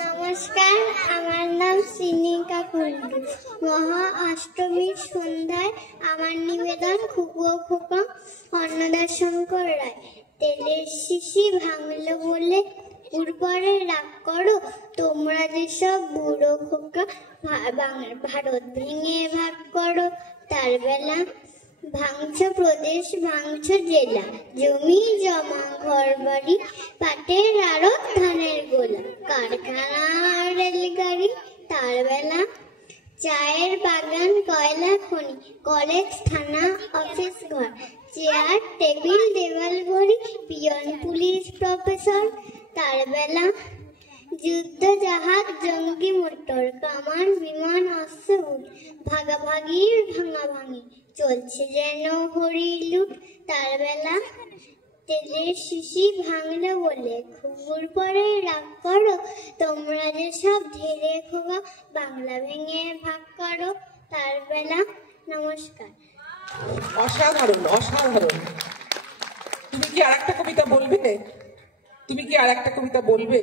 নমস্কার, আমার নাম সিনিকা কুন্ডু। মহা অষ্টমীর সন্ধ্যায় আমার নিবেদন খুকুয়া খোকা অন্নদার শঙ্কর রায়। তেলের শিশি ভাঙলো বলে উপরে রাগ করো, তোমরা যেসব বুড়ো খোকা ভারত ভেঙে ভাগ করো। তার বেলা ভাঙছ প্রদেশ, ভাঙছ জেলা, জমি জমা ঘর বাড়ি, পাটের আড়ত ধানের গোলা, কারখানা রেলগাড়ি। তার বেলা চায়ের বাগান, কয়লা খনি, কলেজ থানা অফিস ঘর, চেয়ার টেবিল দেওয়াল ঘড়ি, পিয়ন পুলিশ প্রফেসর। তার বেলা যুদ্ধ জাহাজ, জঙ্গি মোটর, কামান বিমান অস্ত্র, ভাগাভাগির ভাঙাভাঙি, চলছে যেন হরি লুট। তার বেলা তেলের শিশি ভাঙলো বলে খুবুর পরে রাগ করো, তোমরা যে সব ধীরে খোকা বাংলা ভেঙে ভাগ করো। তার বেলা নমস্কার। অসাধারণ, অসাধারণ। তুমি কি আরেকটা কবিতা বলবে?